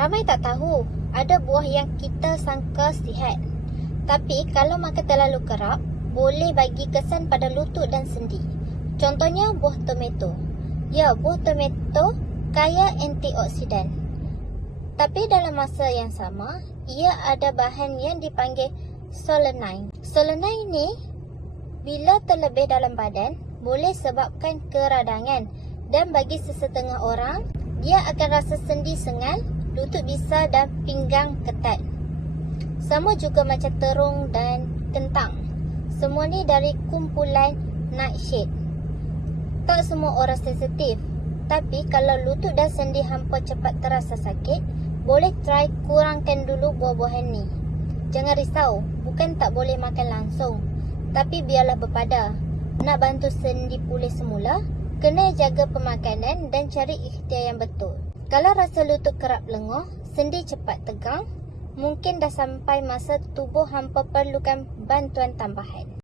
Ramai tak tahu ada buah yang kita sangka sihat. Tapi kalau makan terlalu kerap, boleh bagi kesan pada lutut dan sendi. Contohnya buah tomato. Ya, buah tomato kaya antioksidan. Tapi dalam masa yang sama, ia ada bahan yang dipanggil solanine. Solanine ni bila terlebih dalam badan boleh sebabkan keradangan dan bagi sesetengah orang dia akan rasa sendi sengal, lutut bisa dan pinggang ketat. Sama juga macam terung dan kentang. Semua ni dari kumpulan nightshade. Tak semua orang sensitif. Tapi kalau lutut dan sendi hampa cepat terasa sakit, boleh try kurangkan dulu buah-buahan ni. Jangan risau, bukan tak boleh makan langsung. Tapi biarlah berpada. Nak bantu sendi pulih semula, kena jaga pemakanan dan cari ikhtiar yang betul. Kalau rasa lutut kerap lenguh, sendi cepat tegang, mungkin dah sampai masa tubuh hampa perlukan bantuan tambahan.